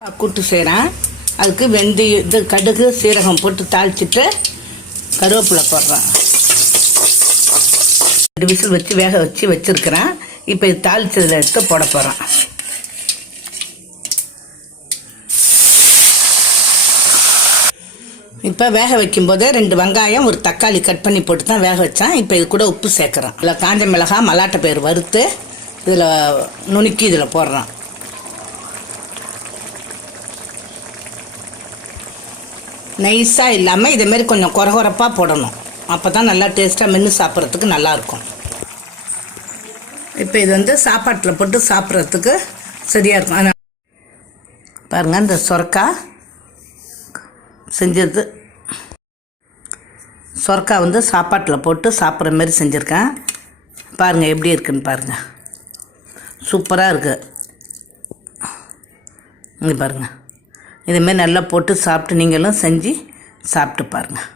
கூட்டு செய்கிறேன். அதுக்கு வெந்தயம் இது கடுகு சீரகம் போட்டு தாளிச்சிட்டு கருவேப்பிலை போடுறேன். 2 விசில் வச்சு வேக வச்சுருக்கிறேன். இப்போ இது தாளிச்சதில் எடுத்து போட போகிறேன். இப்போ வேக வைக்கும்போது 2 வெங்காயம் 1 தக்காளி கட் பண்ணி போட்டு தான் வேக வச்சேன். இப்போ இது கூட உப்பு சேர்க்குறேன். இதில் காஞ்ச மிளகாய் மல்லாட்டை பயிர் வறுத்து இதில் நுணுக்கி இதில் போடுறேன். நைஸாக இல்லாமல் இதேமாரி கொஞ்சம் கொரகொரப்பாக போடணும். அப்போ தான் நல்லா டேஸ்ட்டாக மென்று சாப்பிட்றதுக்கு நல்லாயிருக்கும். இப்போ இது சாப்பாட்டில் போட்டு சாப்பிட்றதுக்கு சரியாக இருக்கும். ஆனால் பாருங்கள், இந்த சொரக்காய் செஞ்சது சொரக்காய் சாப்பாட்டில் போட்டு சாப்பிட்ற மாதிரி செஞ்சுருக்கேன். பாருங்கள் எப்படி இருக்குன்னு பாருங்கள். சூப்பராக இருக்குது. இங்கே பாருங்கள், இதுமாரி நல்லா போட்டு சாப்பிட்டு நீங்களும் செஞ்சு சாப்பிட்டு பாருங்கள்.